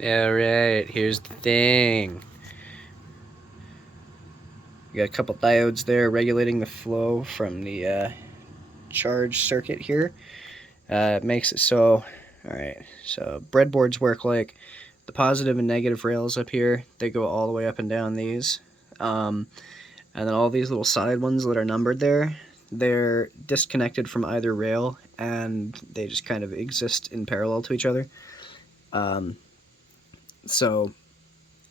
Alright, here's the thing. You got a couple diodes there regulating the flow from the charge circuit here. It makes it so, alright, so breadboards work like the positive and negative rails up here, they go all the way up and down these. And then all these little side ones that are numbered there, they're disconnected from either rail and they just kind of exist in parallel to each other. So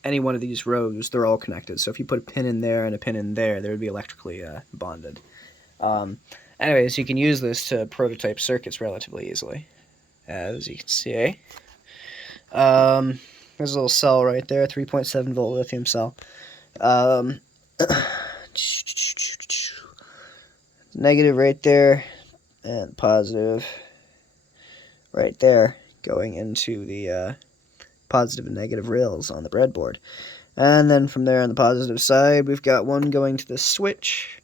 any one of these rows, they're all connected. So if you put a pin in there and a pin in there, they would be electrically bonded. Anyways, you can use this to prototype circuits relatively easily, as you can see. There's a little cell right there, 3.7 volt lithium cell. Negative right there, and positive right there, going into the positive and negative rails on the breadboard. And then from there on the positive side, we've got one going to the switch.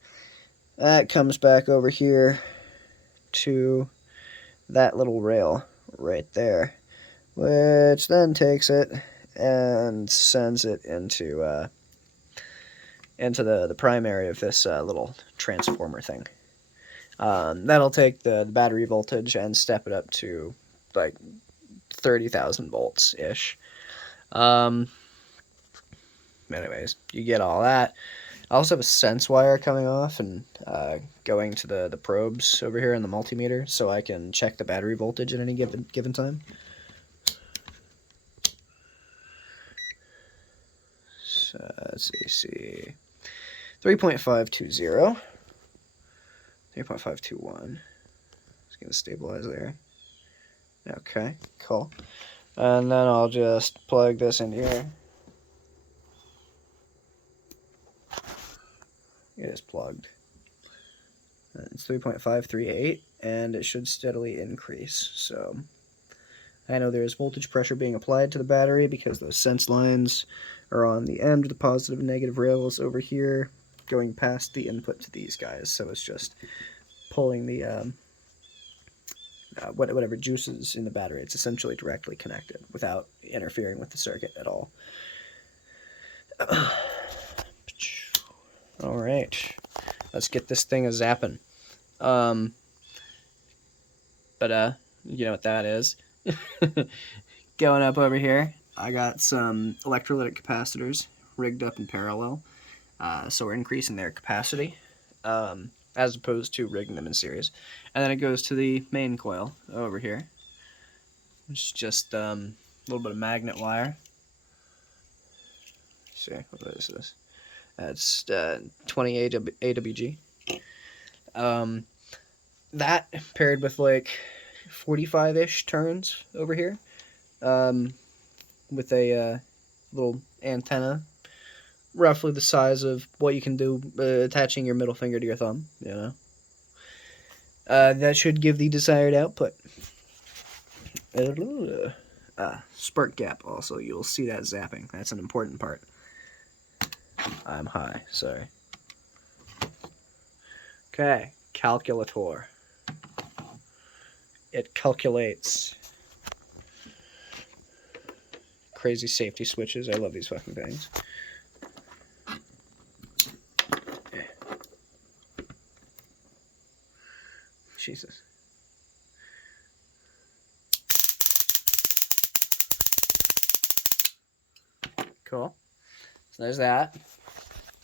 That comes back over here to that little rail right there, which then takes it and sends it into the primary of this little transformer thing. That'll take the battery voltage and step it up to like 30,000 volts ish. Anyways, you get all that. I also have a sense wire coming off and going to the probes over here in the multimeter, so I can check the battery voltage at any given time. So let's see, 3.520, 3.521. It's gonna stabilize there. Okay, cool. And then I'll just plug this in here. It is plugged. It's 3.538, and it should steadily increase. So I know there is voltage pressure being applied to the battery because those sense lines are on the end of the positive and negative rails over here, going past the input to these guys. So it's just pulling the whatever juices in the battery. It's essentially directly connected without interfering with the circuit at all. All right, let's get this thing a zapping. But you know what that is. Going up over here, I got some electrolytic capacitors rigged up in parallel. So we're increasing their capacity as opposed to rigging them in series. And then it goes to the main coil over here, which is just a little bit of magnet wire. Let's see, what is this? That's 20 AWG. That paired with like 45-ish turns over here, with a little antenna, roughly the size of what you can do attaching your middle finger to your thumb, you know. That should give the desired output. Spark gap also, you'll see that zapping. That's an important part. I'm high, sorry. Okay, calculator. It calculates. Crazy safety switches. I love these fucking things. Jesus. Cool. So there's that.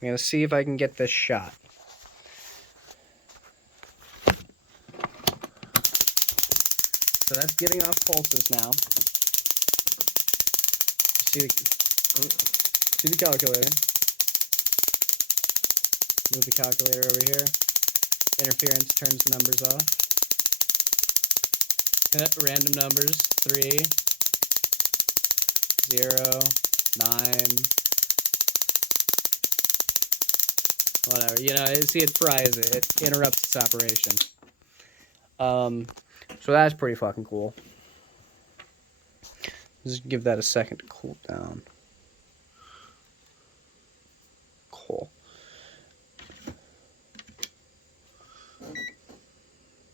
I'm going to see if I can get this shot. So that's getting off pulses now. See the calculator. Move the calculator over here. Interference turns the numbers off. Random numbers. 3, 0, 9. Whatever. You know, see, it fries it. It interrupts its operation. So that's pretty fucking cool. Just give that a second to cool down. Cool.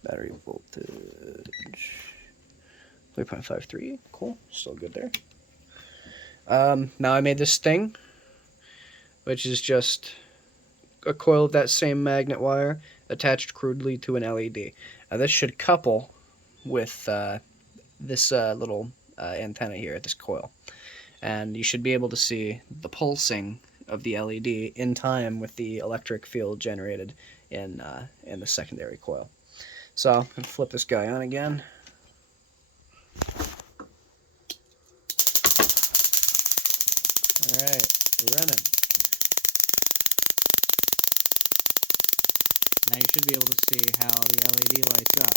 Battery voltage 3.53. Cool. Still good there. Now I made this thing, which is just a coil of that same magnet wire attached crudely to an LED. Now this should couple with this little antenna here, this coil. And you should be able to see the pulsing of the LED in time with the electric field generated in the secondary coil. So I'm going to flip this guy on again. Alright, we're running. Now you should be able to see how the LED lights up.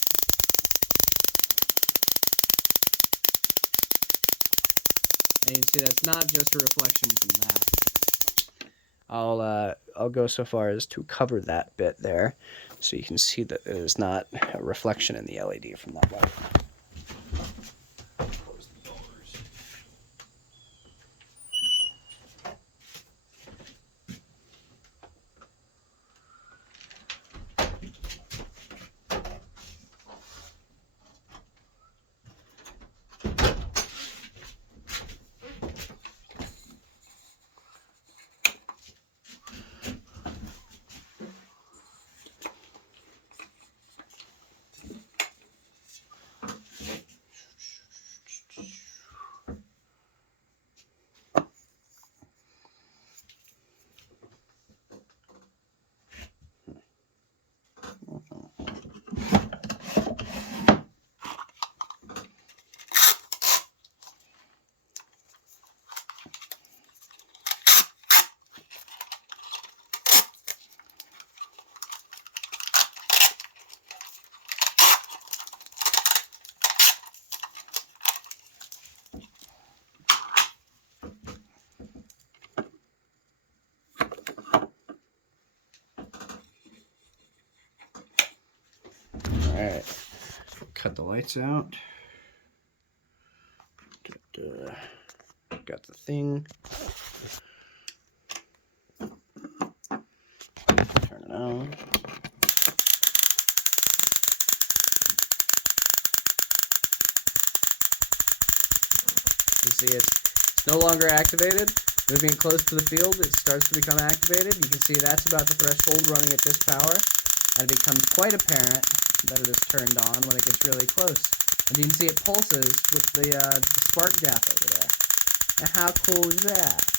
And you can see that's not just a reflection from that. I'll go so far as to cover that bit there, so you can see that it is not a reflection in the LED from that light. Alright, cut the lights out. Got the thing. Turn it on. You see it's no longer activated. Moving it close to the field, it starts to become activated. You can see that's about the threshold running at this power, and it becomes quite apparent that it is turned on when it gets really close. And you can see it pulses with the spark gap over there. Now how cool is that?